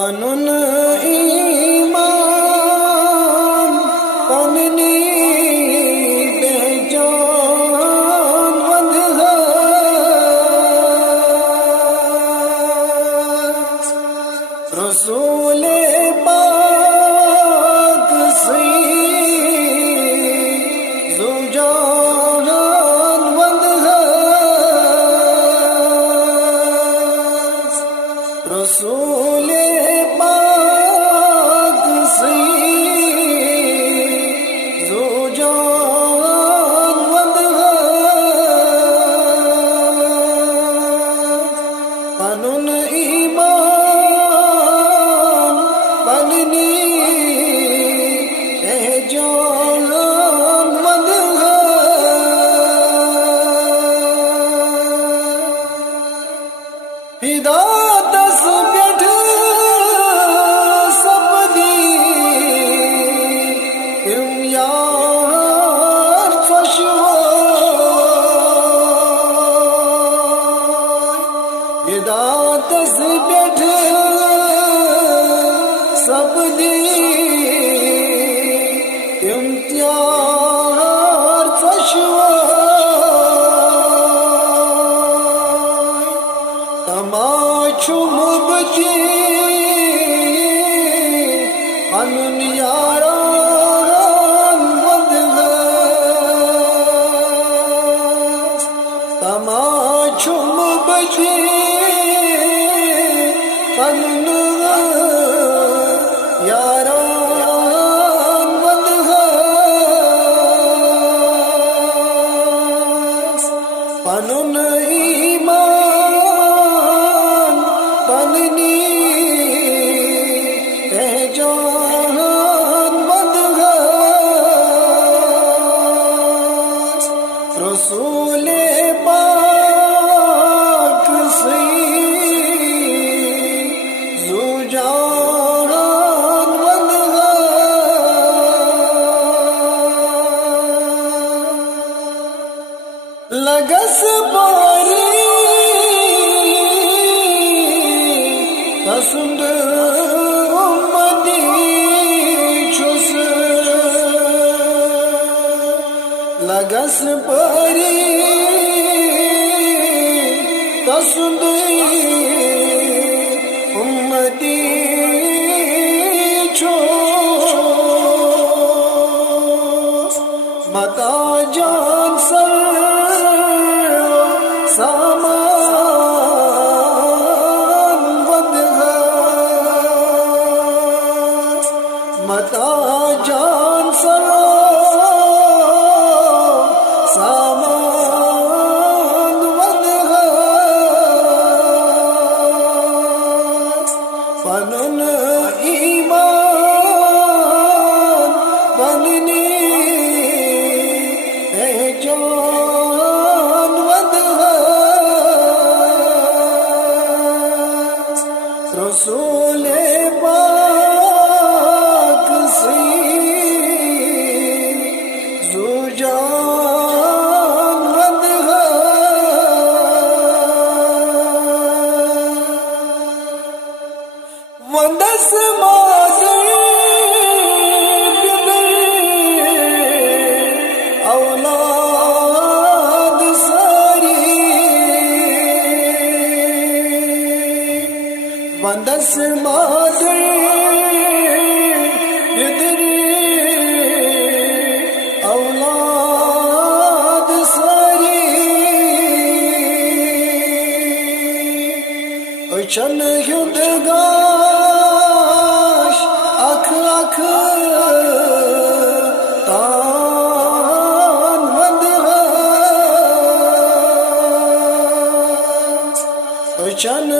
पनुन ईमान पननी बेजान वंद रसूले पाक सी जुजान वंद रसूले पनुन ईमान पननी बेजान वंद फिदा दस बैठ सपदी यार फशवा फिदा दस बैठ सपदी इम्तियार फशवा तमाशु मुबदी पनुन यारान वंद तमाशु मुबदी पनुन यारान वंद पनुन ईमान पननी बेजान वंद रसूले पाक सी जुजान वंद लगस बारी पसंद उम्मती छुस लगस बारी पसंद उम्मती छुस मता जान सर सामान वंद मता जान सरो सामान वंद पनुन ईमान पननी बेजान वंद रसूले पाक सी जुजान वंद वंदस मादर औलाद सारी वंदस मादर औलाद सारी चन युद्धगाश अख अख तान वंद चन